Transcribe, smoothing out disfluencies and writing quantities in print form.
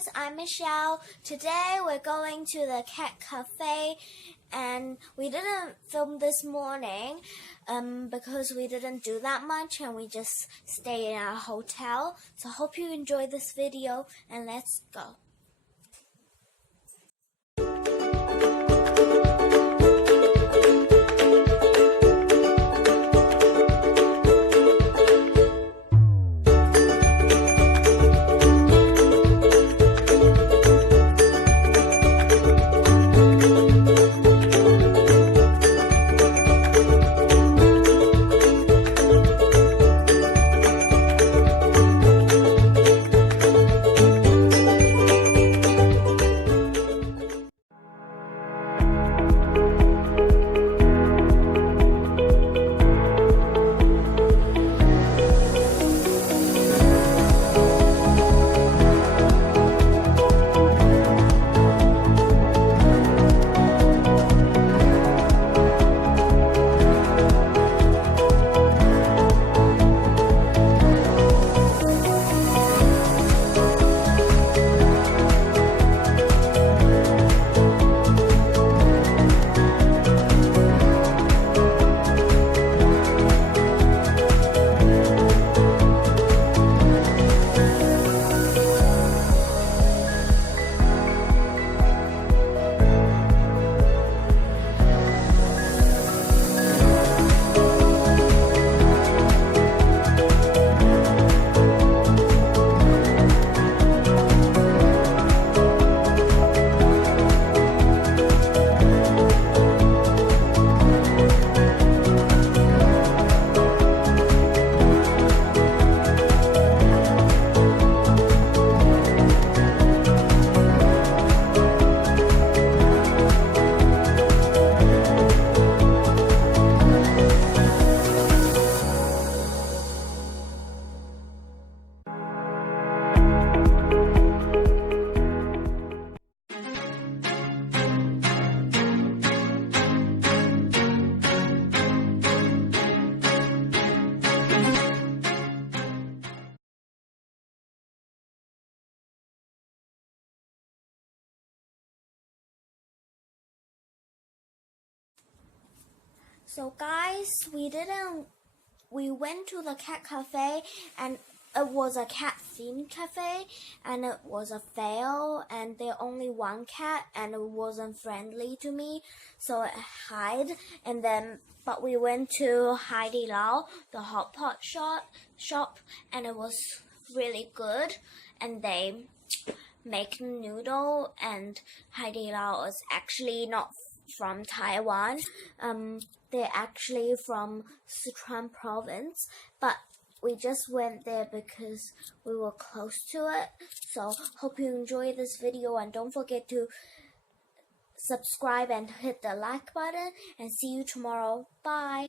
guys, I'm Michelle. Today we're going to the cat cafe and we didn't film this morning because we didn't do that much and we just stayed in our hotel. So I hope you enjoy this video and let's go. So guys, we went to the cat cafe and it was a cat themed cafe and it was a fail and there only one cat and it wasn't friendly to me, so it hid. And then but we went to Haidilao, the hot pot shop, and it was really good and they make noodle, and Haidilao is actually not from Taiwan. They're actually from Sichuan province, but we just went there because we were close to it. So hope you enjoy this video and don't forget to subscribe and hit the like button, and see you tomorrow. Bye.